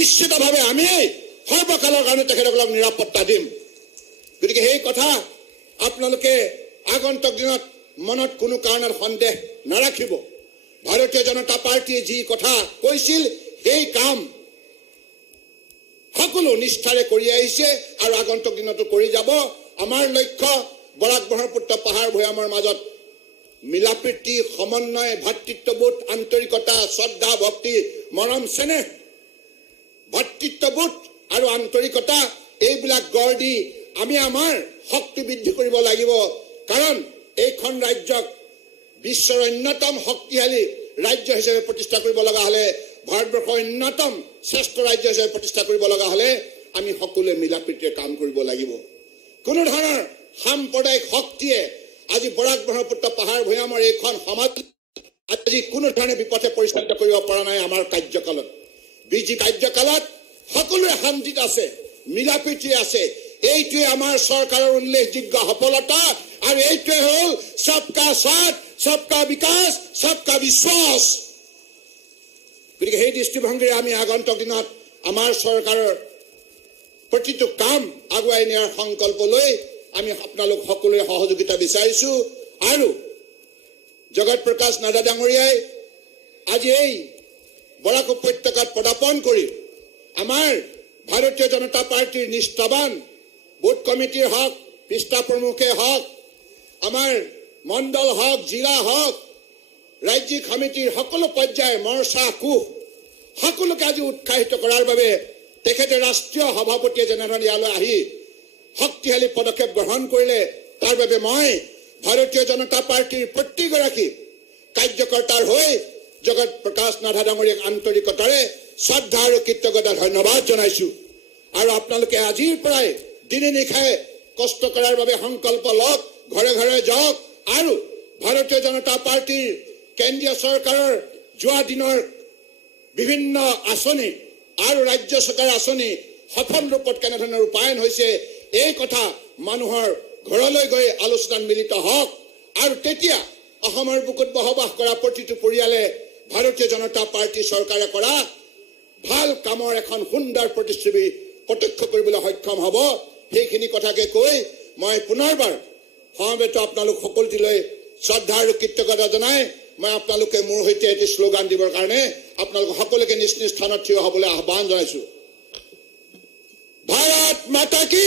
নিশ্চিতভাৱে আমি সৰ্বকালৰ কাৰণে তেখেতসকলক নিৰাপত্তা দিম। গতিকে সেই কথা আপোনালোকে আগন্তুক দিনত মনত কোনো কাৰণত সন্দেহ নাৰাখিব। ভাৰতীয় জনতা পাৰ্টীয়ে যি কথা কৈছিল সেই কাম সকলো নিষ্ঠাৰে কৰি আহিছে আৰু আগন্তুক দিনতো কৰি যাব। আমাৰ লক্ষ্য বৰাক ব্ৰহ্মপুত্ৰ পাহাৰ ভৈয়ামৰ মাজত মিলাপ্ৰীতি, সমন্বয়, ভাতৃত্ববোধ, আন্তৰিকতা, শ্ৰদ্ধা, ভক্তি, মৰম, চেনেহ, ভাতৃত্ববোধ আৰু আন্তৰিকতা এইবিলাক গঢ় দি আমি আমাৰ শক্তি বৃদ্ধি কৰিব লাগিব। কাৰণ এইখন ৰাজ্যক বিশ্বৰ অন্যতম শক্তিশালী ৰাজ্য হিচাপে প্ৰতিষ্ঠা কৰিব লগা হ'লে, ভাৰতবৰ্ষৰ অন্যতম শ্ৰেষ্ঠ ৰাজ্য হিচাপে প্ৰতিষ্ঠা কৰিব লগা হ'লে আমি সকলোৱে মিলাপ্ৰীতিৰে কাম কৰিব লাগিব। কোনো ধৰণৰ সাম্প্ৰদায়িক শক্তিয়ে আজি বৰাক ব্ৰহ্মপুত্ৰ পাহাৰ ভৈয়ামৰ এইখন সমাজ আজি কোনো ধৰণে বিপথে পৰিচালিত কৰিব পৰা নাই। আমাৰ কাৰ্যকালত বিজি কাৰ্যকালত সকলোৱে শান্তিত আছে, মিলাপ্ৰীতি আছে। এইটোৱে আমাৰ চৰকাৰৰ উল্লেখযোগ্য সফলতা আৰু এইটোৱে হ'ল সবকা সাথ, সবকা বিকাশ, সবকা বিশ্বাস। গতিকে সেই দৃষ্টিভংগীৰে আমি আগন্তুক দিনত আমাৰ চৰকাৰৰ প্ৰতিটো কাম আগুৱাই নিয়াৰ সংকল্প লৈ আমি আপোনালোক সকলোৰে সহযোগিতা বিচাৰিছো। আৰু জগত প্ৰকাশ নাডা ডাঙৰীয়াই আজি এই বৰাক উপত্যকাত পদাৰ্পণ কৰি আমাৰ ভাৰতীয় জনতা পাৰ্টীৰ নিষ্ঠাবান বুথ কমিটিৰ হওক, পৃষ্ঠা প্ৰমুখে হওক, আমাৰ মণ্ডল হওক, জিলা হওক, ৰাজ্যিক সমিতিৰ সকলো পৰ্যায়, মৰ্চা, কোষ সকলোকে আজি উৎসাহিত কৰাৰ বাবে তেখেতে ৰাষ্ট্ৰীয় সভাপতিয়ে যেনেধৰণে ইয়ালৈ আহি শক্তিশালী পদক্ষেপ গ্ৰহণ কৰিলে তাৰ বাবে মই ভাৰতীয় জনতা পাৰ্টীৰ প্ৰতিগৰাকী কাৰ্যকৰ্তাৰ হৈ জগত প্ৰকাশ নাডা ডাঙৰীয়াক আন্তৰিকতাৰে শ্ৰদ্ধা আৰু কৃতজ্ঞতা ধন্যবাদ জনাইছো। আৰু আপোনালোকে আজিৰ পৰাই দিনে নিশাই কষ্ট কৰাৰ বাবে সংকল্প লওক, ঘৰে ঘৰে যাওক আৰু ভাৰতীয় জনতা পাৰ্টীৰ কেন্দ্ৰীয় চৰকাৰৰ যোৱা দিনৰ বিভিন্ন আঁচনি আৰু ৰাজ্য চৰকাৰৰ আঁচনি সফল ৰূপত কেনেধৰণে ৰূপায়ণ হৈছে এই কথা মানুহৰ ঘৰলৈ গৈ আলোচনাত মিলিত হওক। আৰু তেতিয়া অসমৰ বুকুত বসবাস কৰা প্ৰতিটো পৰিয়ালে ভাৰতীয় জনতা পাৰ্টী চৰকাৰে কৰা ভাল কামৰ এখন সুন্দৰ প্ৰতিচ্ছবি প্ৰত্যক্ষ কৰিবলৈ সক্ষম হ'ব। সেইখিনি কথাকে কৈ মই পুনৰবাৰ সমবেত আপোনালোক সকলোটিলৈ শ্ৰদ্ধা আৰু কৃতজ্ঞতা জনাই মই আপোনালোকে মোৰ সৈতে এটি শ্লোগান দিবৰ কাৰণে আপোনালোক সকলোকে নিজ নিজ স্থানত থিয় হ'বলৈ আহ্বান জনাইছো। भारत माता की,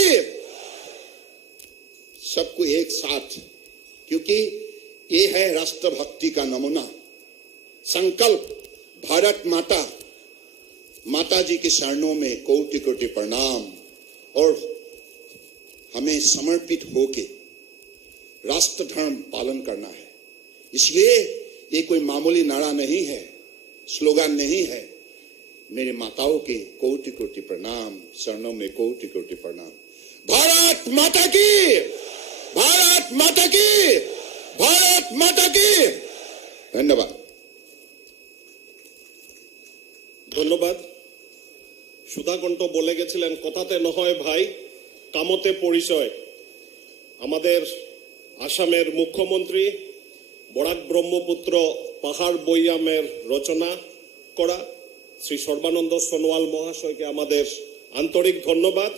सबको एक साथ, क्योंकि ये है राष्ट्रभक्ति का नमूना। संकल्प भारत माता, माता जी के चरणों में कोटि कोटि प्रणाम और हमें समर्पित होके राष्ट्र धर्म पालन करना है। इसलिए ये कोई मामूली नारा नहीं है, स्लोगन नहीं है। मेरे माताओं के कोटि कोटि प्रणाम, चरणों में कोटि कोटि प्रणाम। भारत माता की, भारत माता की, भारत माता की। धन्यवाद। ধন্যবাদ। সুধাকণ্ঠ বলে গেছিলেন কথাতে নহয় ভাই, কামতে পরিচয়। আমাদের আসামের মুখ্যমন্ত্রী বরাক ব্রহ্মপুত্র পাহাড় বৈয়ামের রচনা করা শ্রী সর্বানন্দ সোনোয়াল মহাশয়কে আমাদের আন্তরিক ধন্যবাদ।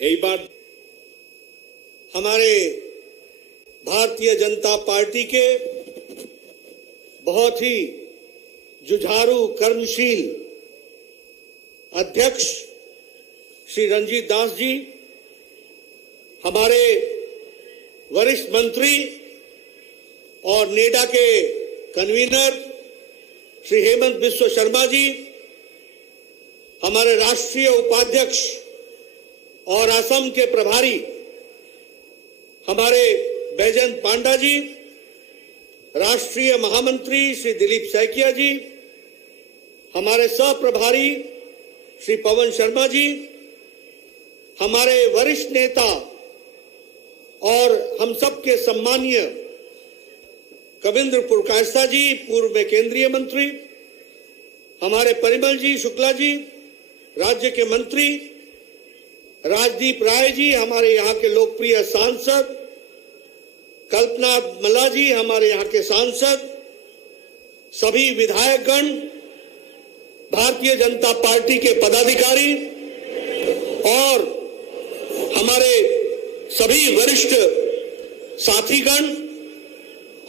এইবার हमारे भारतीय जनता पार्टी के बहुत ही जुझारू, कर्मशील अध्यक्ष श्री रंजीत दास जी, हमारे वरिष्ठ मंत्री और नेडा के कन्वीनर श्री हेमंत बिस्व शर्मा जी, हमारे राष्ट्रीय उपाध्यक्ष और असम के प्रभारी हमारे बैजयंत पांडा जी, राष्ट्रीय महामंत्री श्री दिलीप सैकिया जी, हमारे सह प्रभारी श्री पवन शर्मा जी, हमारे वरिष्ठ नेता और हम सब के सम्मानीय कविंद्र पुरकायस्था जी, पूर्व में केंद्रीय मंत्री, हमारे परिमल जी शुक्ला जी, राज्य के मंत्री, राजदीप राय जी, हमारे यहाँ के लोकप्रिय सांसद, कल्पना मल्ला जी, हमारे यहाँ के सांसद, सभी विधायकगण, भारतीय जनता पार्टी के पदाधिकारी और हमारे सभी वरिष्ठ साथीगण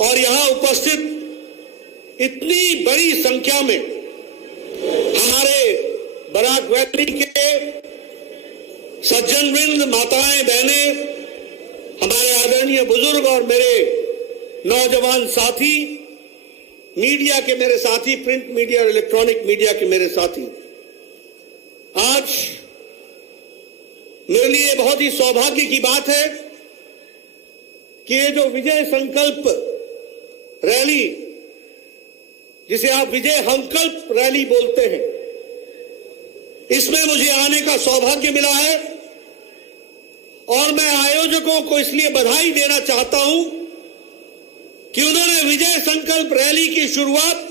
और यहां उपस्थित इतनी बड़ी संख्या में हमारे बराक वैली के सज्जन वृंद, माताएं, बहनें, हमारे आदरणीय बुजुर्ग और मेरे नौजवान साथी, मीडिया के मेरे साथी, प्रिंट मीडिया और इलेक्ट्रॉनिक मीडिया के मेरे साथी, आज मेरे लिए बहुत ही सौभाग्य की बात है कि ये जो विजय संकल्प रैली, जिसे आप विजय संकल्प रैली बोलते हैं, इसमें मुझे आने का सौभाग्य मिला है और मैं आयोजकों को इसलिए बधाई देना चाहता हूं कि उन्होंने विजय संकल्प रैली की शुरुआत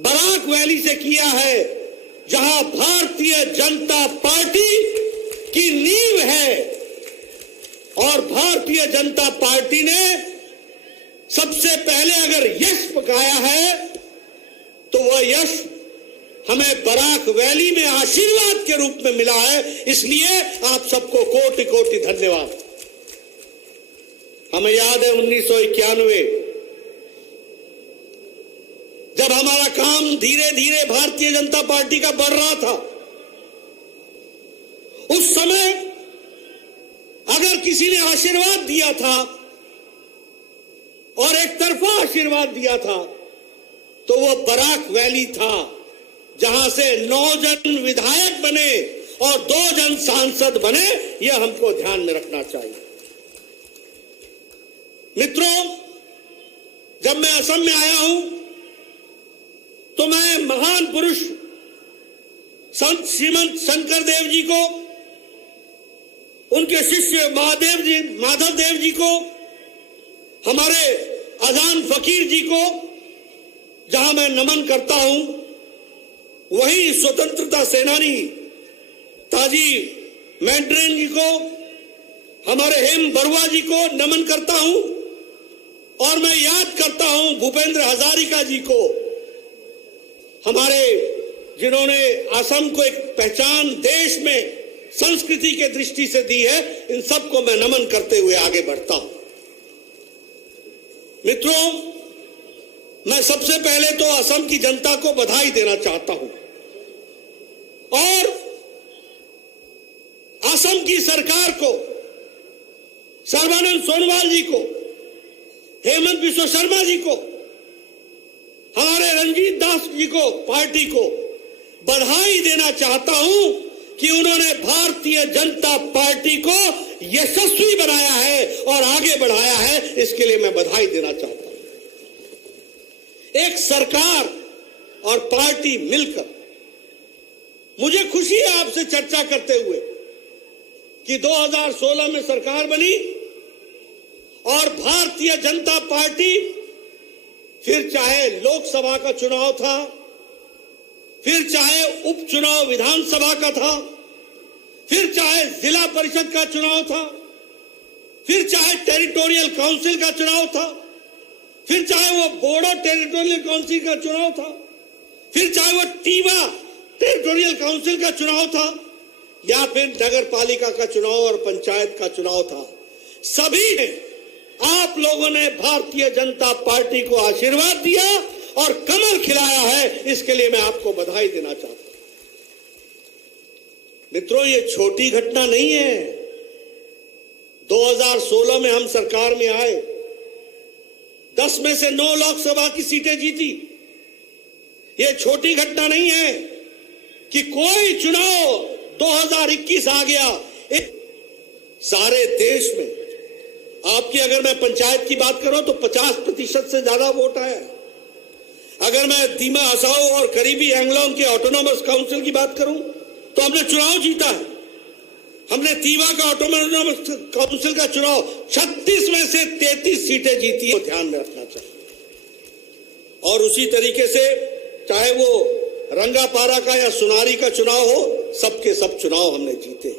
बराक वैली से किया है, जहां भारतीय जनता पार्टी की नींव है और भारतीय जनता पार्टी ने सबसे पहले अगर यश पकाया है तो वह यश हमें बराक वैली में आशीर्वाद के रूप में मिला है। इसलिए आप सबको कोटि कोटि धन्यवाद। हमें याद है 1991 जब हमारा काम धीरे धीरे भारतीय जनता पार्टी का बढ़ रहा था, उस समय अगर किसी ने आशीर्वाद दिया था और एक तरफा आशीर्वाद दिया था तो वह बराक वैली था, जहां से 9 जन विधायक बने और 2 जन सांसद बने। यह हमको ध्यान में रखना चाहिए। मित्रों, जब मैं असम में आया हूं तो मैं महान पुरुष संत श्रीमंत शंकर देव जी को, उनके शिष्य माधव देव जी को, हमारे अजान फकीर जी को जहां मैं नमन करता हूं, वहीं स्वतंत्रता सेनानी ताजी मैंड्रेन जी को, हमारे हेम बरुआ जी को नमन करता हूं और मैं याद करता हूं भूपेंद्र हजारिका जी को, हमारे जिन्होंने असम को एक पहचान देश में संस्कृति के दृष्टि से दी है। इन सबको मैं नमन करते हुए आगे बढ़ता हूं। मित्रों, मैं सबसे पहले तो असम की जनता को बधाई देना चाहता हूं और असम की सरकार को, सर्बानंद सोनोवाल जी को, हेमंत बिश्व शर्मा जी को, हमारे रंजीत दास जी को, पार्टी को बधाई देना चाहता हूं कि उन्होंने भारतीय जनता पार्टी को यशस्वी बनाया है और आगे बढ़ाया है। इसके लिए मैं बधाई देना चाहता हूं। एक सरकार और पार्टी मिलकर, मुझे खुशी है आपसे चर्चा करते हुए कि 2016 में सरकार बनी और भारतीय जनता पार्टी, फिर चाहे लोकसभा का चुनाव था, फिर चाहे उपचुनाव विधानसभा का था, फिर चाहे जिला परिषद का चुनाव था, फिर चाहे टेरिटोरियल काउंसिल का चुनाव था, फिर चाहे वो बोडो टेरिटोरियल काउंसिल का चुनाव था, फिर चाहे वो टीवा टेरिटोरियल काउंसिल का चुनाव था, या फिर नगर पालिका का चुनाव और पंचायत का चुनाव था, सभी ने आप लोगों ने भारतीय जनता पार्टी को आशीर्वाद दिया और कमल खिलाया है। इसके लिए मैं आपको बधाई देना चाहता हूं। मित्रों, ये छोटी घटना नहीं है। 2016 में हम सरकार में आए, 10 में से 9 लोकसभा की सीटें जीती। ये छोटी घटना नहीं है कि कोई चुनाव 2021 आ गया। सारे देश में आपकी, अगर मैं पंचायत की बात करूं तो 50% से ज्यादा वोट आया है। अगर मैं दीमा हसाओ और करीबी एंगलोंग के ऑटोनोमस काउंसिल की बात करूं तो हमने चुनाव जीता है। हमने तीवा का ऑटोनोमस काउंसिल का चुनाव 36 में से 33 सीटें जीती है। ध्यान में रखना चाहिए। और उसी तरीके से चाहे वो रंगापारा का या सुनारी का चुनाव हो, सबके सब चुनाव हमने जीते।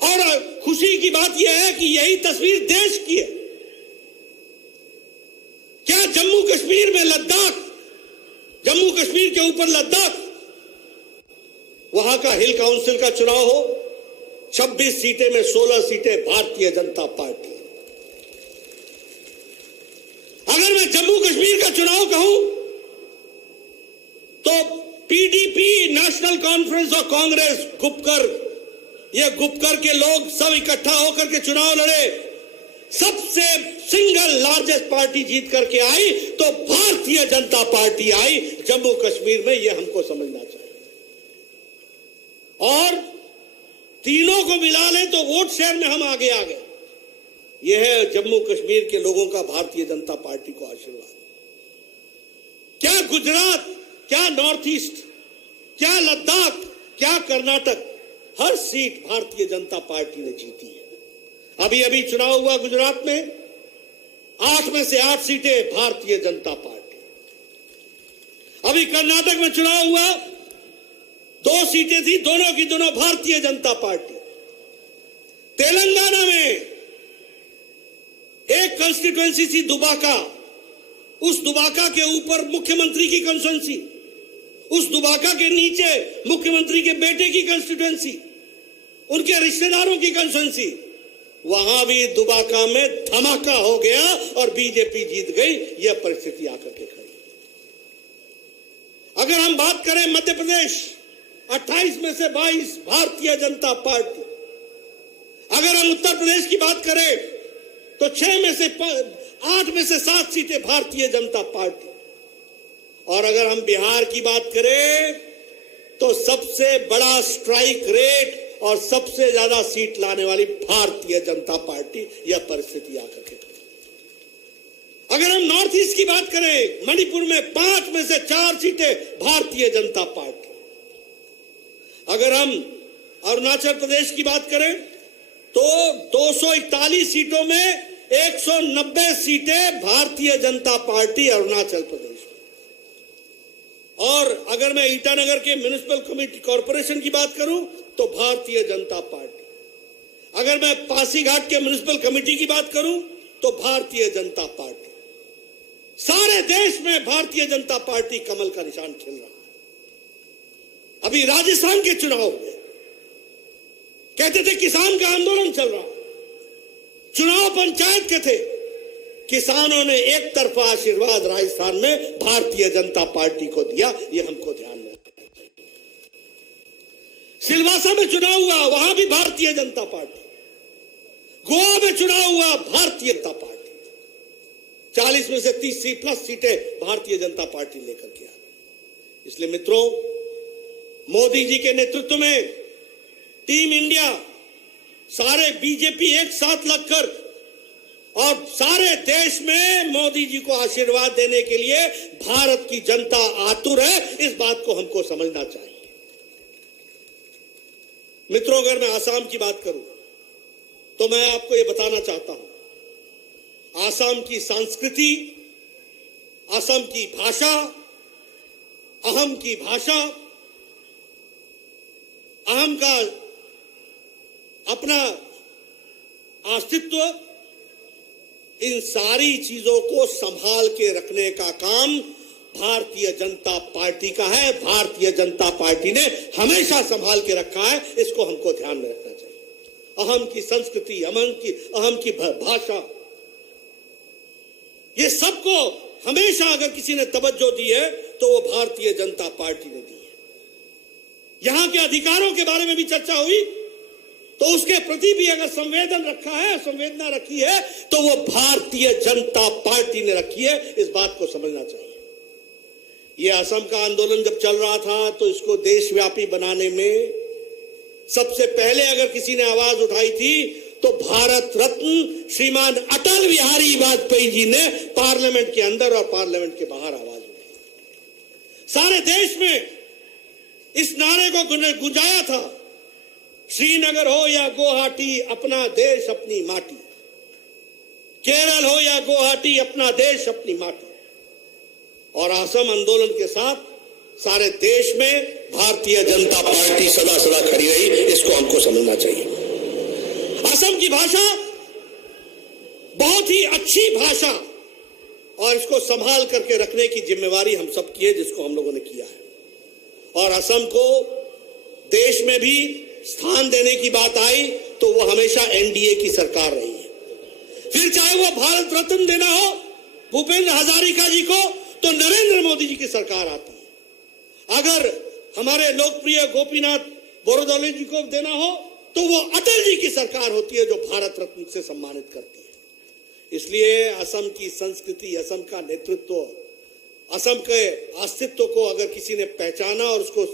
और खुशी की बात यह है कि यही तस्वीर देश की है। क्या जम्मू कश्मीर में लद्दाख, जम्मू कश्मीर के ऊपर लद्दाख, वहां का हिल काउंसिल का चुनाव हो, 26 सीटें में 16 सीटें भारतीय जनता पार्टी। अगर मैं जम्मू कश्मीर का चुनाव कहूं तो पीडीपी, नेशनल कॉन्फ्रेंस और कांग्रेस, गुपकर के लोग सब इकट्ठा होकर के चुनाव लड़े, सबसे सिंगल लार्जेस्ट पार्टी जीत करके आई तो भारतीय जनता पार्टी आई जम्मू कश्मीर में। यह हमको समझना चाहिए। और तीनों को मिला ले तो वोट शेयर में हम आगे आ गए। यह है जम्मू कश्मीर के लोगों का भारतीय जनता पार्टी को आशीर्वाद। क्या गुजरात, क्या नॉर्थ ईस्ट, क्या लद्दाख, क्या कर्नाटक, हर सीट भारतीय जनता पार्टी ने जीती है। अभी अभी चुनाव हुआ गुजरात में, 8 में से 8 सीटें भारतीय जनता पार्टी। अभी कर्नाटक में चुनाव हुआ, 2 सीटें थी, दोनों की दोनों भारतीय जनता पार्टी। तेलंगाना में एक कंस्टिट्यूएंसी थी दुबाका, उस दुबाका के ऊपर मुख्यमंत्री की कंस्टिट्यूएंसी, उस दुबाका के नीचे मुख्यमंत्री के बेटे की कंस्टिट्यूएंसी, उनके रिश्तेदारों की कंस्टिट्यूएंसी। वहां भी दुबाका में धमाका हो गया और बीजेपी जीत गई। यह परिस्थिति आकर के खड़ी। अगर हम बात करें मध्य प्रदेश, 28 में से 22 भारतीय जनता पार्टी। अगर हम उत्तर प्रदेश की बात करें तो 8 में से 7 सीटें भारतीय जनता पार्टी। और अगर हम बिहार की बात करें तो सबसे बड़ा स्ट्राइक रेट और सबसे ज्यादा सीट लाने वाली भारतीय जनता पार्टी। यह परिस्थिति आकर के। अगर हम नॉर्थ ईस्ट की बात करें, मणिपुर में 5 में से 4 सीटें भारतीय जनता पार्टी। अगर हम अरुणाचल प्रदेश की बात करें तो 241 सीटों में 190 सीटें भारतीय जनता पार्टी अरुणाचल प्रदेश में। और अगर मैं ईटानगर के म्युनिसिपल कमेटी कॉर्पोरेशन की बात करूं तो भारतीय जनता पार्टी। अगर मैं पासीघाट के म्युनिसिपल कमेटी की बात करूं तो भारतीय जनता पार्टी। सारे देश में भारतीय जनता पार्टी कमल का निशान खिल रहा है। अभी राजस्थान के चुनाव में कहते थे किसान का आंदोलन चल रहा, चुनाव पंचायत के थे, किसानों ने एक तरफा आशीर्वाद राजस्थान में भारतीय जनता पार्टी को दिया। यह हमको ध्यान में रखना चाहिए। सिलवासा में चुनाव हुआ, वहां भी भारतीय जनता पार्टी। गोवा में चुनाव हुआ, भारतीय जनता पार्टी। 40 में से 30+ सीटें भारतीय जनता पार्टी लेकर के आ गई। इसलिए मित्रों, मोदी जी के नेतृत्व में टीम इंडिया, सारे बीजेपी एक साथ लगकर और सारे देश में मोदी जी को आशीर्वाद देने के लिए भारत की जनता आतुर है। इस बात को हमको समझना चाहिए। मित्रों, अगर मैं आसाम की बात करूं तो मैं आपको यह बताना चाहता हूं, आसाम की संस्कृति, असम की भाषा, अहम की भाषा, अहम का अपना अस्तित्व, इन सारी चीजों को संभाल के रखने का काम भारतीय जनता पार्टी का है। भारतीय जनता पार्टी ने हमेशा संभाल के रखा है। इसको हमको ध्यान में रखना चाहिए। अहम की संस्कृति, अहम की भाषा, ये सबको हमेशा अगर किसी ने तवज्जो दी है तो वो भारतीय जनता पार्टी ने दी है। यहां के अधिकारों के बारे में भी चर्चा हुई तो उसके प्रति भी अगर संवेदना रखी है तो वो भारतीय जनता पार्टी ने रखी है। इस बात को समझना चाहिए। ये असम का आंदोलन जब चल रहा था तो इसको देशव्यापी बनाने में सबसे पहले अगर किसी ने आवाज उठाई थी तो भारत रत्न श्रीमान अटल बिहारी वाजपेयी जी ने पार्लियामेंट के अंदर और पार्लियामेंट के बाहर आवाज उठाई। सारे देश में इस नारे को गुंजाया था, श्रीनगर हो या गुवाहाटी, अपना देश अपनी माटी। केरल हो या गुवाहाटी, अपना देश अपनी माटी। और असम आंदोलन के साथ सारे देश में भारतीय जनता पार्टी सदा सदा खड़ी रही। इसको हमको समझना चाहिए। असम की भाषा बहुत ही अच्छी भाषा, और इसको संभाल करके रखने की जिम्मेवारी हम सब की है, जिसको हम लोगों ने किया है। और असम को देश में भी स्थान देने की बात आई तो वो हमेशा एनडीए की सरकार रही है। फिर चाहे वो भारत रत्न देना हो भूपेंद्र हजारिका जी को, तो नरेंद्र मोदी जी की सरकार आती है। अगर हमारे लोकप्रिय गोपीनाथ बोरदोले जी को देना हो तो वो अटल जी की सरकार होती है, जो भारत रत्न से सम्मानित करती है। इसलिए असम की संस्कृति, असम का नेतृत्व, असम के अस्तित्व को अगर किसी ने पहचाना और उसको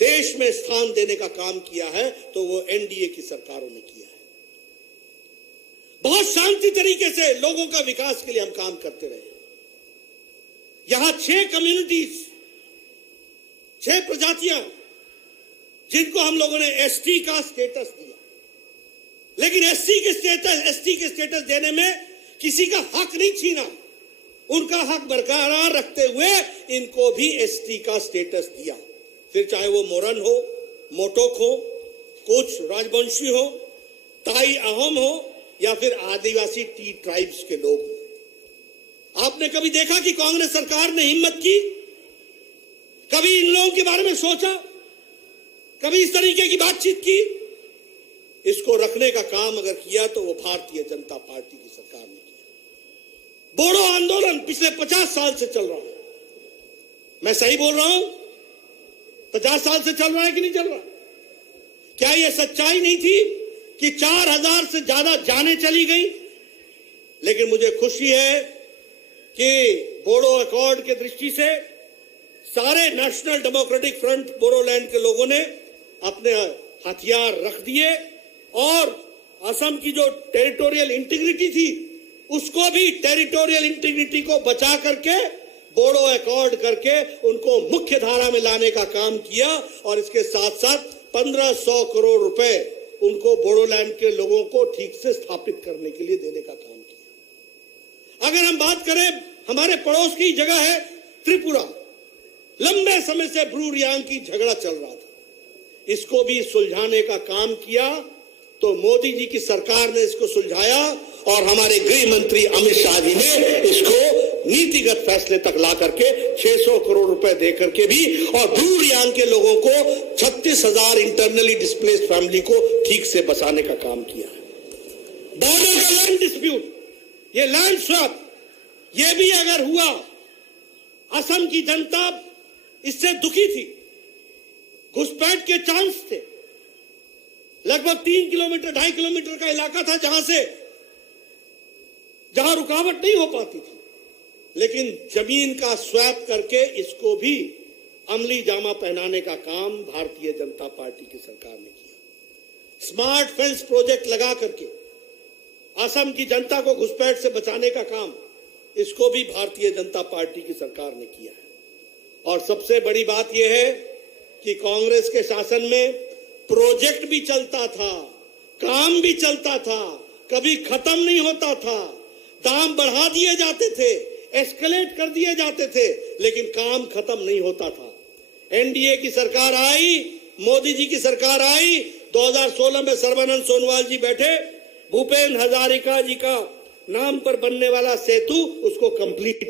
देश में स्थान देने का काम किया है तो वो एनडीए की सरकारों ने किया है। बहुत शांति तरीके से लोगों का विकास के लिए हम काम करते रहे। यहां 6 कम्युनिटीज, 6 प्रजातियां, जिनको हम लोगों ने एसटी का स्टेटस दिया, लेकिन एसटी के स्टेटस देने में किसी का हक नहीं छीना, उनका हक बरकरार रखते हुए इनको भी एसटी का स्टेटस दिया। फिर चाहे वो मोरन हो, मोटोक हो, कुछ राजवंशी हो, ताई अहोम हो या फिर आदिवासी टी ट्राइब्स के लोग हो। आपने कभी देखा कि कांग्रेस सरकार ने हिम्मत की? कभी इन लोगों के बारे में सोचा? कभी इस तरीके की बातचीत की? इसको रखने का काम अगर किया तो वो भारतीय जनता पार्टी की सरकार ने किया। बोडो आंदोलन पिछले 50 साल से चल रहा है। मैं सही बोल रहा हूं? 50 साल से चल रहा है कि नहीं चल रहा? क्या यह सच्चाई नहीं थी कि 4000 से ज्यादा जानें चली गई? लेकिन मुझे खुशी है कि बोडो अकॉर्ड के दृष्टि से सारे नेशनल डेमोक्रेटिक फ्रंट बोडोलैंड के लोगों ने अपने हथियार रख दिए और असम की जो टेरिटोरियल इंटीग्रिटी थी उसको भी, टेरिटोरियल इंटीग्रिटी को बचा करके बोडो अकॉर्ड करके उनको मुख्य धारा में लाने का काम किया। और इसके साथ साथ 1500 करोड़ रुपए उनको बोडोलैंड के लोगों को ठीक से स्थापित करने के लिए देने का काम किया। अगर हम बात करें, हमारे पड़ोस की जगह है त्रिपुरा। लंबे समय से ब्रू रियांग की झगड़ा चल रहा था, इसको भी सुलझाने का काम किया तो मोदी जी की सरकार ने इसको सुलझाया और हमारे गृह मंत्री अमित शाह जी ने इसको नीतिगत फैसले तक ला करके 600 करोड़ रुपए दे करके भी, और ब्रू रियांग के लोगों को 36,000 इंटरनली डिस्प्लेस्ड फैमिली को ठीक से बसाने का काम किया। बॉर्डर का लैंड डिस्प्यूट, ये लैंड स्वैप, ये भी अगर हुआ, असम की जनता इससे दुखी थी। घुसपैठ के चांस थे। लगभग 3 किलोमीटर 2.5 किलोमीटर का इलाका था जहां रुकावट नहीं हो पाती थी, लेकिन जमीन का स्वैप करके इसको भी अमली जामा पहनाने का काम भारतीय जनता पार्टी की सरकार ने किया। स्मार्ट फेंस प्रोजेक्ट लगा करके असम की जनता को घुसपैठ से बचाने का काम, इसको भी भारतीय जनता पार्टी की सरकार ने किया है। और सबसे बड़ी बात यह है कि कांग्रेस के शासन में प्रोजेक्ट भी चलता था, काम भी चलता था, कभी खत्म नहीं होता था, दाम बढ़ा दिए जाते थे, एस्केलेट कर दिए जाते थे, लेकिन काम खत्म नहीं होता था। एनडीए की सरकार आई, मोदी जी की सरकार आई, 2016 में सर्बानंद सोनोवाल जी बैठे, भूपेंद्र हजारिका जी का नाम पर बनने वाला सेतु उसको कंप्लीट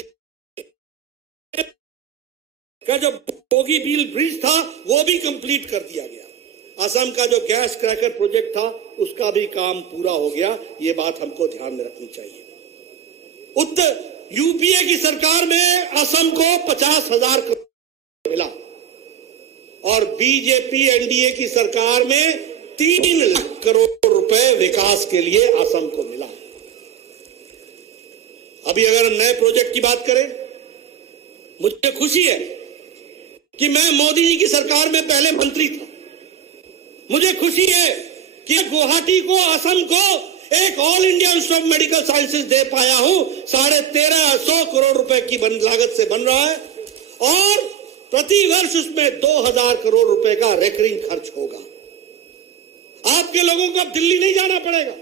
का जो बोगी बील ब्रिज था वो भी कंप्लीट कर दिया गया। असम का जो गैस क्रैकर प्रोजेक्ट था उसका भी काम पूरा हो गया। ये बात हमको ध्यान में रखनी चाहिए। उत्तर यूपीए की सरकार में असम को 50,000 करोड़ मिला और बीजेपी एनडीए की सरकार में 3 लाख करोड़ रुपए विकास के लिए असम को मिला। अभी अगर हम नए प्रोजेक्ट की बात करें, मुझे खुशी है कि मैं मोदी जी की सरकार में पहले मंत्री था। मुझे खुशी है कि गुवाहाटी को, असम को एक All India Institute of Medical Sciences दे पाया हूं। 1350 करोड़ रुपए की लागत से बन रहा है और प्रति वर्ष उसमें 2000 करोड़ रुपए का रेकरिंग खर्च होगा। आपके लोगों को अब दिल्ली नहीं जाना पड़ेगा,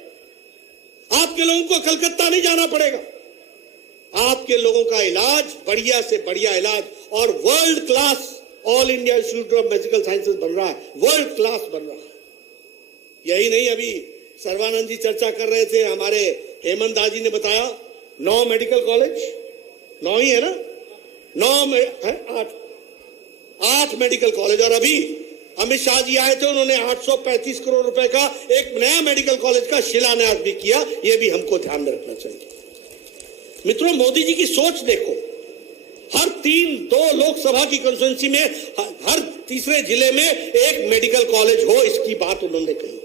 आपके लोगों को कलकत्ता नहीं जाना पड़ेगा। आपके लोगों का इलाज बढ़िया से बढ़िया इलाज और world class all India Institute of Medical sciences बन रहा है, वर्ल्ड क्लास बन रहा है। यही नहीं, अभी सर्बानंद जी चर्चा कर रहे थे, हमारे हेमंत दास जी ने बताया 9 मेडिकल कॉलेज, 9 ही है ना, 9 में है 8 मेडिकल कॉलेज। और अभी अमित शाह जी आए थे, उन्होंने 835 करोड़ रुपए का एक नया मेडिकल कॉलेज का शिलान्यास भी किया। यह भी हमको ध्यान में रखना चाहिए। मित्रों, मोदी जी की सोच देखो, हर 2 लोकसभा की कंस्टिट्यूंसी में हर तीसरे जिले में एक मेडिकल कॉलेज हो, इसकी बात उन्होंने कही।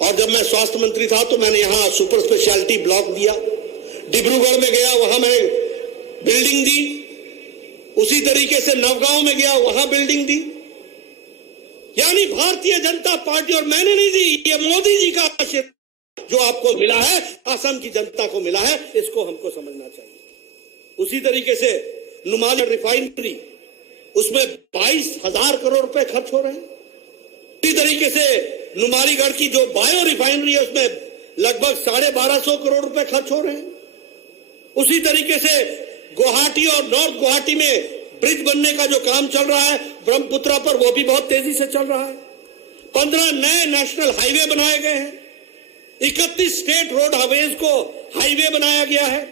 और जब मैं स्वास्थ्य मंत्री था तो मैंने यहां सुपर स्पेशलिटी ब्लॉक दिया, डिब्रूगढ़ में गया, वहां मैंने बिल्डिंग दी, उसी तरीके से नवगांव में गया, वहां बिल्डिंग दी। यानी भारतीय जनता पार्टी, और मैंने नहीं दी, ये मोदी जी का आशीर्वाद जो आपको मिला है, असम की जनता को मिला है, इसको हमको समझना चाहिए। उसी तरीके से नुमाली रिफाइनरी, उसमें 22,000 करोड़ रुपए खर्च हो रहे हैं। इसी तरीके से नुमालीगढ़ की जो बायो रिफाइनरी है, उसमें लगभग 1250 करोड़ रुपए खर्च हो रहे हैं। उसी तरीके से गुवाहाटी और नॉर्थ गुवाहाटी में ब्रिज बनने का जो काम चल रहा है ब्रह्मपुत्रा पर, वो भी बहुत तेजी से चल रहा है। 15 नए नेशनल हाईवे बनाए गए हैं, 31 स्टेट रोड हाईवेज को हाईवे बनाया गया है,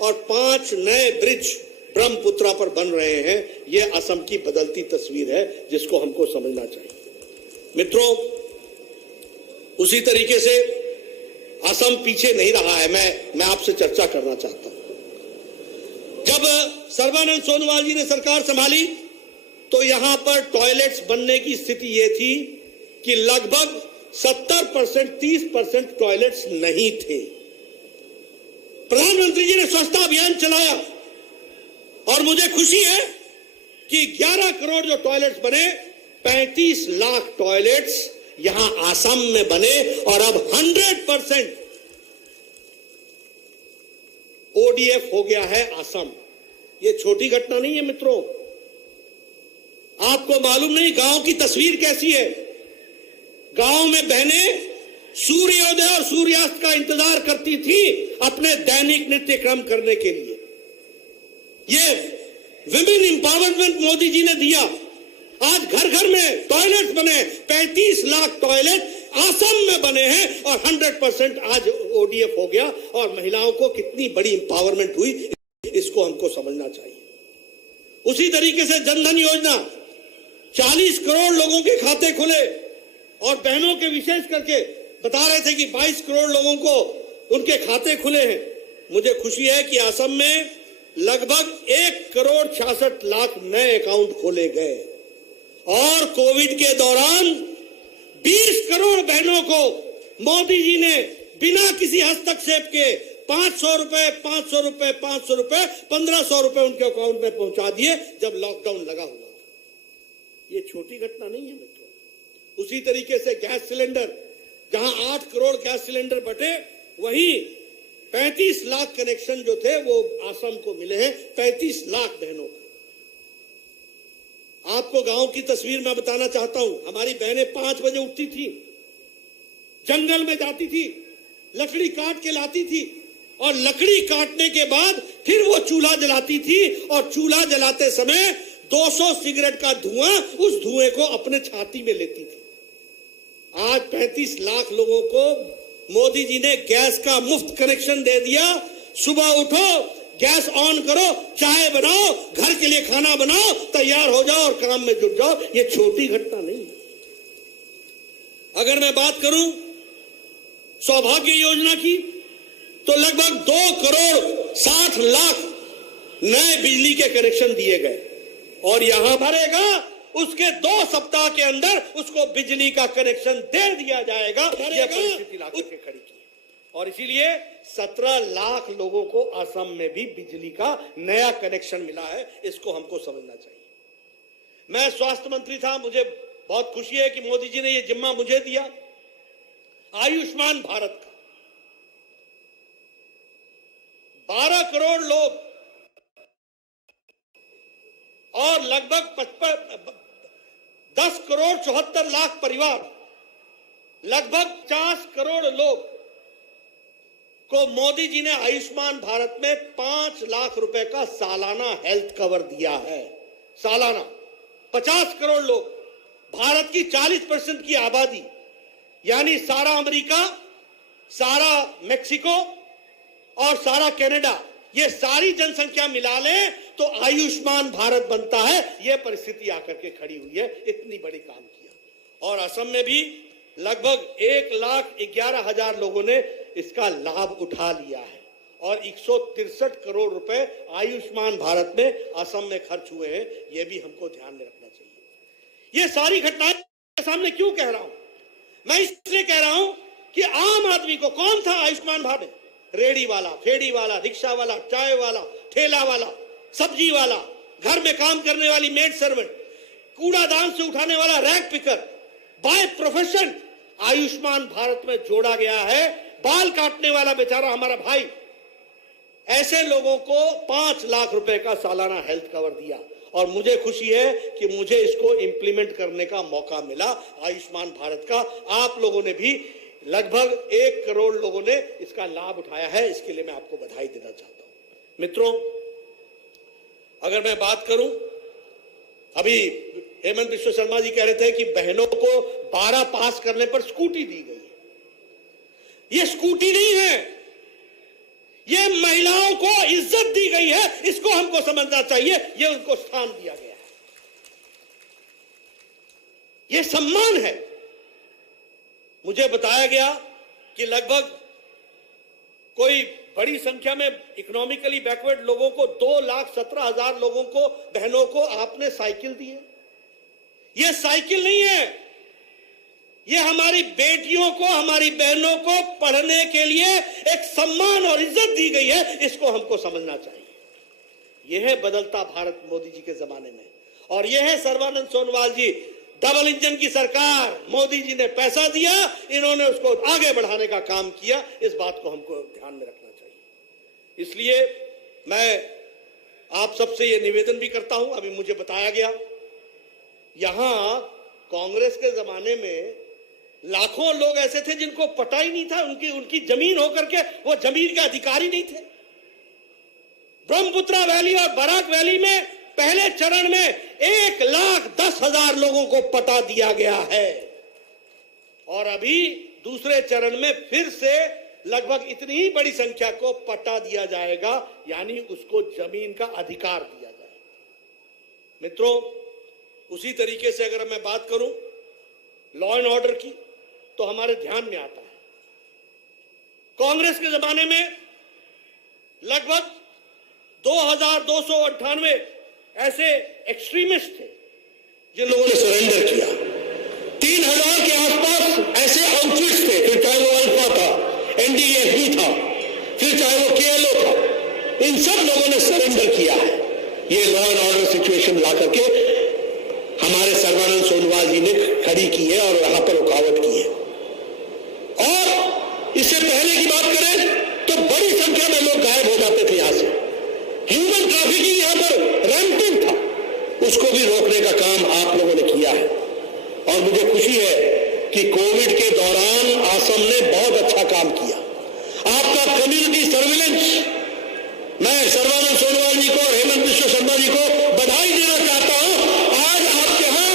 और 5 नए ब्रिज ब्रह्मपुत्रा पर बन रहे हैं। यह असम की बदलती तस्वीर है, जिसको हमको समझना चाहिए। मित्रों, उसी तरीके से असम पीछे नहीं रहा है। मैं आपसे चर्चा करना चाहता हूं। जब सर्बानंद सोनोवाल जी ने सरकार संभाली तो यहां पर टॉयलेट्स बनने की स्थिति यह थी कि लगभग 70%, 30% टॉयलेट्स नहीं थे। प्रधानमंत्री जी ने स्वच्छता अभियान चलाया, और मुझे खुशी है कि 11 करोड़ जो टॉयलेट्स बने, 35 लाख टॉयलेट्स यहां आसाम में बने, और अब 100% ओडीएफ हो गया है आसाम। ये छोटी घटना नहीं है मित्रों। आपको मालूम नहीं गांव की तस्वीर कैसी है। गांव में बहनें सूर्योदय और सूर्यास्त का इंतजार करती थी अपने दैनिक नित्य क्रम करने के लिए। ये विमेन एम्पावरमेंट मोदी जी ने दिया। आज घर घर में टॉयलेट बने, 35 लाख टॉयलेट आसाम में बने हैं, और 100% आज ओडीएफ हो गया। और महिलाओं को कितनी बड़ी एम्पावरमेंट हुई, इसको हमको समझना चाहिए। उसी तरीके से जनधन योजना, 40 करोड़ लोगों के खाते खुले, और बहनों के विशेष करके बता रहे थे कि 22 करोड़ लोगों को उनके खाते खुले हैं। मुझे खुशी है कि असम में लगभग 1 करोड़ 66 लाख नए अकाउंट खोले गए, और कोविड के दौरान 20 करोड़ बहनों को मोदी जी ने बिना किसी हस्तक्षेप के 500 रुपए 500 रुपए 500 रुपए 1500 रुपए उनके अकाउंट में पहुंचा दिए जब लॉकडाउन लगा हुआ। ये छोटी घटना नहीं है मित्रों। उसी तरीके से गैस सिलेंडर, जहां 8 करोड़ गैस सिलेंडर बटे, वहीं 35 लाख कनेक्शन जो थे वो आसाम को मिले हैं, 35 लाख बहनों को। आपको गांव की तस्वीर मैं बताना चाहता हूं। हमारी बहनें 5 बजे उठती थी, जंगल में जाती थी, लकड़ी काट के लाती थी, और लकड़ी काटने के बाद फिर वो चूल्हा जलाती थी, और चूल्हा जलाते समय 200 सिगरेट का धुआं, उस धुएं को अपने छाती में लेती थी। आज 35 लाख लोगों को मोदी जी ने गैस का मुफ्त कनेक्शन दे दिया। सुबह उठो, गैस ऑन करो, चाय बनाओ, घर के लिए खाना बनाओ, तैयार हो जाओ और काम में जुट जाओ। ये छोटी घटना नहीं है। अगर मैं बात करूं सौभाग्य योजना की, तो लगभग 2 करोड़ 60 लाख नए बिजली के कनेक्शन दिए गए, और यहां भरेगा उसके 2 सप्ताह के अंदर उसको बिजली का कनेक्शन दे दिया जाएगा। यह परिस्थिति लाकर के खड़ी की, और इसीलिए 17 लाख लोगों को असम में भी बिजली का नया कनेक्शन मिला है। इसको हमको समझना चाहिए। मैं स्वास्थ्य मंत्री था, मुझे बहुत खुशी है कि मोदी जी ने यह जिम्मा मुझे दिया आयुष्मान भारत का। 12 करोड़ लोग और लगभग 10 करोड़ 74 लाख परिवार, लगभग 50 करोड़ लोग को मोदी जी ने आयुष्मान भारत में 5 लाख रुपए का सालाना हेल्थ कवर दिया है। सालाना 50 करोड़ लोग, भारत की 40% की आबादी, यानी सारा अमेरिका, सारा मेक्सिको और सारा कनाडा, ये सारी जनसंख्या मिला लें तो आयुष्मान भारत बनता है। ये परिस्थिति आकर के खड़ी हुई है, इतनी बड़ी काम किया। और असम में भी लगभग 1,11,000 लोगों ने इसका लाभ उठा लिया है और 163 करोड़ रुपए आयुष्मान भारत में असम में खर्च हुए हैं। यह भी हमको ध्यान में रखना चाहिए। ये सारी घटनाएं सामने क्यों कह रहा हूं? मैं इसलिए कह रहा हूं कि आम आदमी को कौन था आयुष्मान भारत? रेडी वाला, फेड़ी वाला, रिक्शा वाला, चाय वाला, ठेला वाला, सब्जी वाला, घर में काम करने वाली मेड सर्वेंट, कूड़ादान से उठाने वाला rack picker, by profession Ayushman Bharat में जोड़ा गया है। बाल काटने वाला बेचारा हमारा भाई, ऐसे लोगों को 5 लाख रुपए का सालाना हेल्थ कवर दिया। और मुझे खुशी है कि मुझे इसको इंप्लीमेंट करने का मौका मिला आयुष्मान भारत का। आप लोगों ने भी लगभग 1 करोड़ लोगों ने इसका लाभ उठाया है, इसके लिए मैं आपको बधाई देना चाहता हूं। मित्रों, अगर मैं बात करूं, अभी हेमंत बिश्व शर्मा जी कह रहे थे कि बहनों को 12 पास करने पर स्कूटी दी गई है। ये स्कूटी नहीं है, ये महिलाओं को इज्जत दी गई है। इसको हमको समझना चाहिए। ये उनको स्थान दिया गया है, ये सम्मान है। मुझे बताया गया कि लगभग कोई बड़ी संख्या में इकोनॉमिकली बैकवर्ड लोगों को 2,17,000 लोगों को, बहनों को आपने साइकिल दी है। यह साइकिल नहीं है, ये हमारी बेटियों को, हमारी बहनों को पढ़ने के लिए एक सम्मान और इज्जत दी गई है। इसको हमको समझना चाहिए। यह है बदलता भारत मोदी जी के जमाने में। और यह है सर्बानंद सोनोवाल जी, डबल इंजन की सरकार। मोदी जी ने पैसा दिया, इन्होंने उसको आगे बढ़ाने का काम किया। इस बात को हमको ध्यान में रखना चाहिए। इसलिए मैं आप सबसे यह निवेदन भी करता हूं, अभी मुझे बताया गया यहां कांग्रेस के जमाने में लाखों लोग ऐसे थे जिनको पता ही नहीं था, उनकी जमीन होकर के वो जमीन के अधिकारी नहीं थे। ब्रह्मपुत्रा वैली और बराक वैली में पहले चरण में 1,10,000 लोगों को पता दिया गया है और अभी दूसरे चरण में फिर से लगभग इतनी ही बड़ी संख्या को पट्टा दिया जाएगा, यानी उसको जमीन का अधिकार दिया जाएगा। मित्रों, उसी तरीके से अगर मैं बात करूं लॉ एंड ऑर्डर की, तो हमारे ध्यान में आता है कांग्रेस के जमाने में लगभग 2,298 ऐसे एक्सट्रीमिस्ट थे जिन लोगों ने सरेंडर किया। 3,000 के आसपास ऐसे आउटफिट्स थे, फिर चाहे वो अल्फा था, एनडीएफबी था, फिर चाहे वो केएलओ था, इन सब लोगों ने सरेंडर किया है। ये लॉ एंड ऑर्डर सिचुएशन ला करके हमारे सर्बानंद सोनोवाल जी ने खड़ी की है और यहां पर रुकावट की है। और इससे पहले की बात करें तो बड़ी संख्या में लोग गायब हो जाते थे यहां से। ह्यूमन ट्रैफिकिंग यहां पर रैंपेंट था, उसको भी रोकने का काम आप लोगों ने किया है। और मुझे खुशी है कि कोविड के दौरान असम ने बहुत अच्छा काम किया। आपका कम्युनिटी सर्विलेंस, मैं सर्बानंद सोनोवाल जी को और हेमंत बिश्व शर्मा जी को बधाई देना चाहता हूं। आज आपके यहां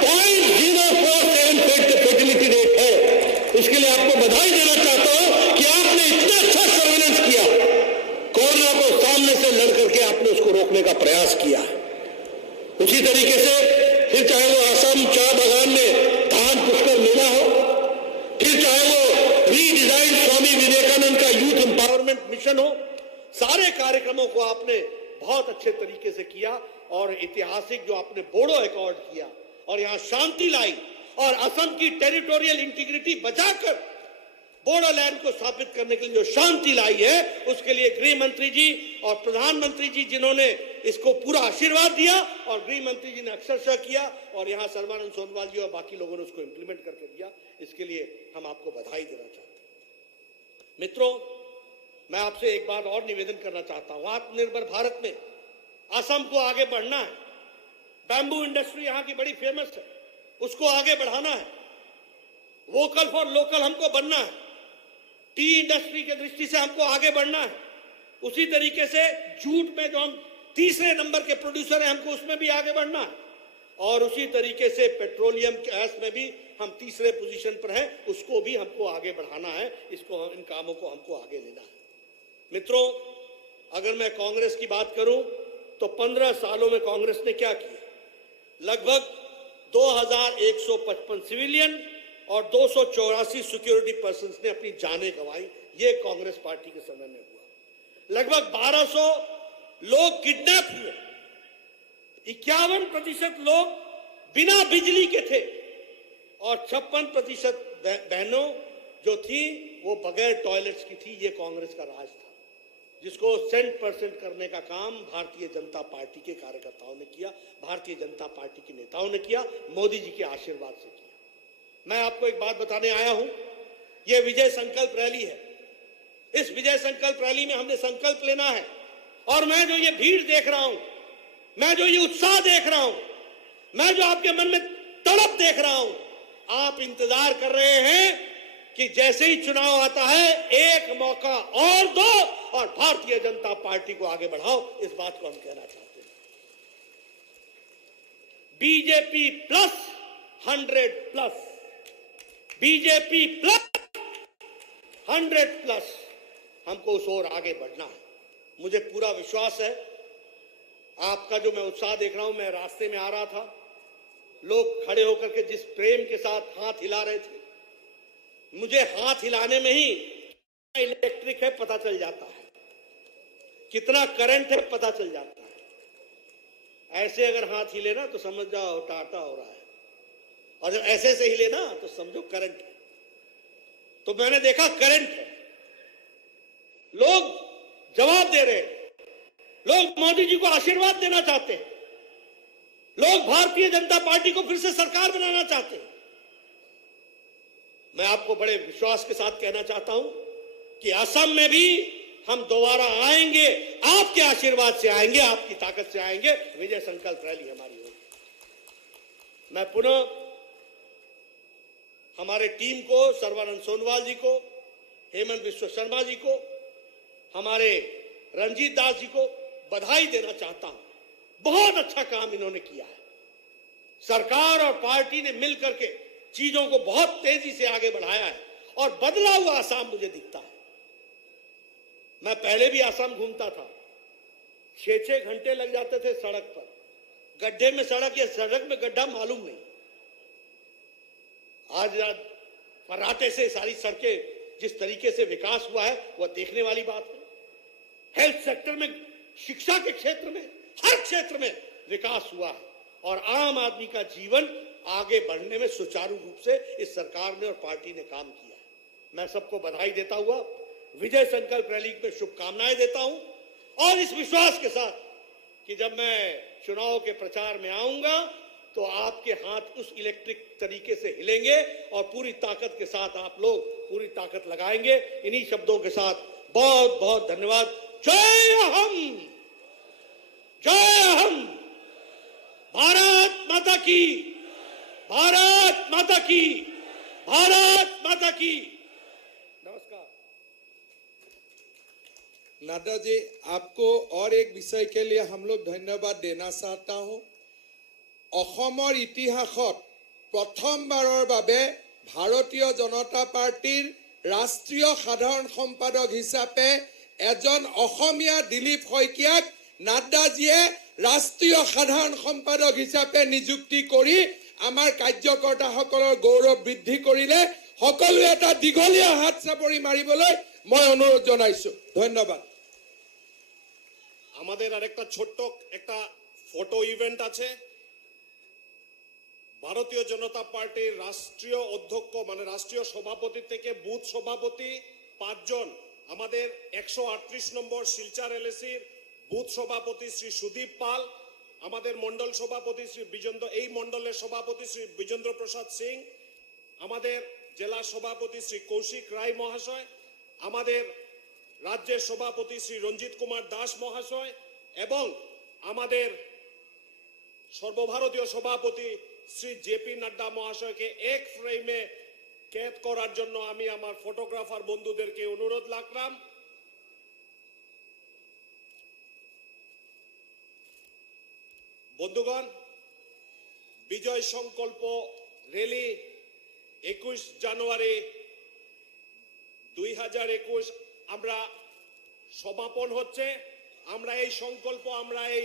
0.047 फर्टिलिटी रेट है, इसके लिए आपको बधाई देना चाहता हूं कि आपने इतना अच्छा सर्विलेंस किया। कोरोना को सामने से लड़ करके आपने उसको रोकने का प्रयास किया है। उसी तरीके से फिर चाहे वो असम चाय बागान में धान पुष्कर मेला हो, फिर चाहे वो रीडिजाइन स्वामी विवेकानंद का यूथ एम्पावरमेंट मिशन हो, सारे कार्यक्रमों को आपने बहुत अच्छे तरीके से किया। और ऐतिहासिक जो आपने बोडो अकॉर्ड किया और यहां शांति लाई और असम की टेरिटोरियल इंटीग्रिटी बचाकर बोडोलैंड को स्थापित करने के लिए जो शांति लाई है, उसके लिए गृह मंत्री जी और प्रधानमंत्री जी जिन्होंने इसको पूरा आशीर्वाद दिया और गृह मंत्री जी ने अक्षरशः किया और यहां सर्बानंद सोनोवाल जी और बाकी लोगों ने उसको इंप्लीमेंट करके दिया, इसके लिए हम आपको बधाई देना चाहते हैं। मित्रों, मैं आपसे एक बात और निवेदन करना चाहता हूं। आत्मनिर्भर भारत में असम को आगे बढ़ना है। बैम्बू इंडस्ट्री यहां की बड़ी फेमस है, उसको आगे बढ़ाना है। वोकल फॉर लोकल हमको बनना है। टी इंडस्ट्री के दृष्टि से हमको आगे बढ़ना है। उसी तरीके से जूट में जो हम तीसरे नंबर के प्रोड्यूसर हैं, हमको उसमें भी आगे बढ़ना है। और उसी तरीके से पेट्रोलियम गैस में भी हम तीसरे पोजीशन पर हैं, उसको भी हमको आगे बढ़ाना है। इन कामों को हमको आगे लेना है। मित्रों, अगर मैं कांग्रेस की बात करूं तो 15 सालों में कांग्रेस ने क्या किया? लगभग 2155 सिविलियन और 284 सिक्योरिटी पर्सन्स ने अपनी जानें गंवाई। ये कांग्रेस पार्टी के समय में हुआ। लगभग 1200 लोग किडनैप हुए। 51% लोग बिना बिजली के थे और 56% बहनों जो थी वो बगैर टॉयलेट्स की थी। ये कांग्रेस का राज था, जिसको 100% करने का काम भारतीय जनता पार्टी के कार्यकर्ताओं ने किया, भारतीय जनता पार्टी के नेताओं ने किया, मोदी जी के आशीर्वाद से किया। मैं आपको एक बात बताने आया हूं, यह विजय संकल्प रैली है। इस विजय संकल्प रैली में हमने संकल्प लेना है। और मैं जो ये भीड़ देख रहा हूं, मैं जो ये उत्साह देख रहा हूं, मैं जो आपके मन में तड़प देख रहा हूं, आप इंतजार कर रहे हैं कि जैसे ही चुनाव आता है एक मौका और दो और भारतीय जनता पार्टी को आगे बढ़ाओ। इस बात को हम कहना चाहते हैं। BJP plus 100 plus, BJP plus 100 plus, हमको उस ओर आगे बढ़ना है। मुझे पूरा विश्वास है, आपका जो मैं उत्साह देख रहा हूं, मैं रास्ते में आ रहा था, लोग खड़े होकर के जिस प्रेम के साथ हाथ हिला रहे थे, मुझे हाथ हिलाने में ही इलेक्ट्रिक है पता चल जाता है, कितना करंट है पता चल जाता है। ऐसे अगर हाथ हिले ना तो समझ जाओ टाटा हो रहा है, और जब ऐसे से हिले ना तो समझो करंट है। तो मैंने देखा करंट है, लोग जवाब दे रहे हैं, लोग मोदी जी को आशीर्वाद देना चाहते हैं, लोग भारतीय जनता पार्टी को फिर से सरकार बनाना चाहते हैं। मैं आपको बड़े विश्वास के साथ कहना चाहता हूं कि असम में भी हम दोबारा आएंगे, आपके आशीर्वाद से आएंगे, आपकी ताकत से आएंगे। विजय संकल्प रैली हमारी होगी। मैं पुनः हमारे टीम को, सर्बानंद सोनोवाल जी को, हेमंत बिश्व शर्मा जी को, हमारे रंजीत दास जी को बधाई देना चाहता हूं। बहुत अच्छा काम इन्होंने किया है। सरकार और पार्टी ने मिलकर के चीजों को बहुत तेजी से आगे बढ़ाया है और बदला हुआ आसाम मुझे दिखता है। मैं पहले भी आसाम घूमता था, 6-6 घंटे लग जाते थे सड़क पर, गड्ढे में सड़क या सड़क में गड्ढा मालूम नहीं। आज फर्राटे से सारी सड़कें जिस तरीके से विकास हुआ है वह देखने वाली बात है। हेल्थ सेक्टर में, शिक्षा के क्षेत्र में, हर क्षेत्र में विकास हुआ है और आम आदमी का जीवन आगे बढ़ने में सुचारू रूप से इस सरकार ने और पार्टी ने काम किया है। मैं सबको बधाई देता हुआ विजय संकल्प रैली में शुभकामनाएं देता हूं और इस विश्वास के साथ कि जब मैं चुनाव के प्रचार में आऊंगा तो आपके हाथ उस इलेक्ट्रिक तरीके से हिलेंगे और पूरी ताकत के साथ आप लोग पूरी ताकत लगाएंगे। इन्हीं शब्दों के साथ बहुत बहुत धन्यवाद। जय हम, जय हम, भारत माता की, भारत माता की, भारत माता की। नमस्कार। नड्डा जी, आपको और एक विषय के लिए हम लोग धन्यवाद देना चाहता हूं। অসমৰ ইতিহাসত প্ৰথমবাৰৰ বাবে ভাৰতীয় জনতা পাৰ্টিৰ ৰাষ্ট্ৰীয় সাধাৰণ সম্পাদক হিচাপে এজন অসমীয়া দিলীপ শইকীয়াক নাড্ডাজীয়ে ৰাষ্ট্ৰীয় সাধাৰণ সম্পাদক হিচাপে নিযুক্তি কৰি আমাৰ কাৰ্যকৰ্তাসকলৰ গৌৰৱ বৃদ্ধি কৰিলে। সকলোৱে এটা দীঘলীয়া হাত চাপৰি মাৰিবলৈ মই অনুৰোধ জনাইছো। ধন্যবাদ। আমাদের আরেকটা ছোট্ট একটা ফটো ইভেন্ট আছে। ভারতীয় জনতা পার্টির রাষ্ট্রীয় অধ্যক্ষ মানে রাষ্ট্রীয় সভাপতি থেকে বুথ সভাপতি 5 জন, আমাদের 138 নম্বর শিলচর এলএসির বুথ সভাপতি শ্রী সুদীপ পাল, আমাদের মন্ডল সভাপতি শ্রী বিজেন্দ্র, এই মন্ডলের সভাপতি শ্রী বিজেন্দ্র প্রসাদ সিং, আমাদের জেলা সভাপতি শ্রী কৌশিক রায় মহাশয়, আমাদের রাজ্যের সভাপতি শ্রী রঞ্জিত কুমার দাস মহাশয় এবং আমাদের সর্বভারতীয় সভাপতি শ্রী জেপি নাড্ডা মহাশয়কে এক ফ্রেমে कैद করার জন্য আমি আমার ফটোগ্রাফার বন্ধুদেরকে অনুরোধ রাখলাম। বন্ধুগণ, বিজয় সংকল্প র্যালি 21 জানুয়ারি 2021 আমরা সমাপন হচ্ছে। আমরা এই সংকল্প আমরা এই